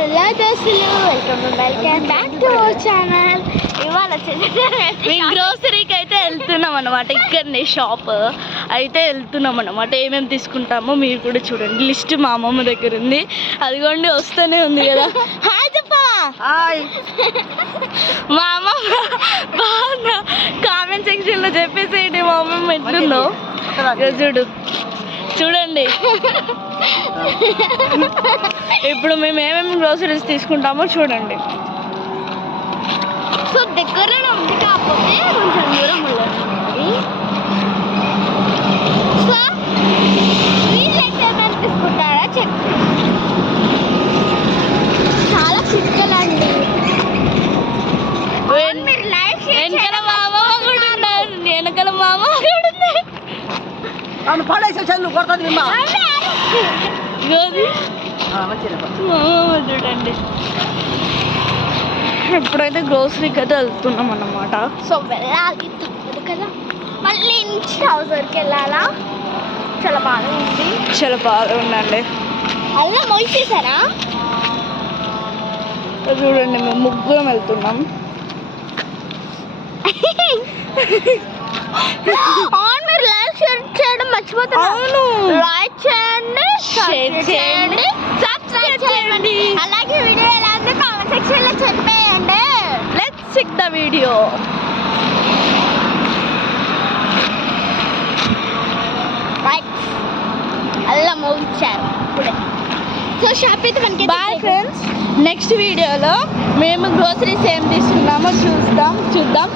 Hello దోస్తులు, welcome back to our channel. ఇవాళ మేము గ్రోసరీకి అయితే వెళ్తున్నాం అనమాట. ఇక్కడనే షాప్ అయితే వెళ్తున్నాం అనమాట. ఏమేమి తీసుకుంటామో మీరు కూడా చూడండి. లిస్ట్ మా అమ్మమ్మ దగ్గర ఉంది, అదిగోండి వస్తూనే ఉంది కదా. హాయ్ చెప్పా. మా అమ్మమ్మ బాగుందా కామెంట్ సెక్షన్ లో చెప్పేసేయండి మా అమ్మమ్మ ఎట్లుందో. చూడండి ఇప్పుడు మేము ఏమేమి గ్రోసరీస్ తీసుకుంటామో చూడండి. సో దగ్గరలో ఉంది కాకపోతే కొంచెం దూరం వెళ్ళండి. సో వీళ్ళైతే ఏమైనా తీసుకుంటారా చెప్పు. చాలా పిక్కలు అండి. వెనకాల మా అమ్మమ్మ కూడా ఉన్నారు, వెనకాల మా అమ్మ కూడా ఉంది. చూడండి ఇప్పుడైతే గ్రోసరీకి అయితే వెళ్తున్నాం అన్నమాట. సో వెళ్ళాలి తప్పదు కదా. మళ్ళీ ఇంటి హౌసర్కి వెళ్ళాలా. చాలా బాగా ఉంది, చాలా బాగా ఉందండి. అలా మోసేసారా చూడండి. మేము ముగ్గురం వెళ్తున్నాం. మీరు లైక్ చేయడం మర్చిపోతున్నారు. లైక్ చేయండి, షేర్ చేయండి, సబ్స్క్రైబ్ చేయండి. అలాగే వీడియో ఎలా ఉంది కామెంట్ సెక్షన్ లో చెప్పేయండి. Let's check the video. అలా మోగించారు ఇప్పుడే. సో షాప్ అయితే మనకి బాయ్ ఫ్రెండ్స్. నెక్స్ట్ వీడియోలో మేము గ్రోసరీస్ ఏం తీసుకున్నామో చూద్దాం.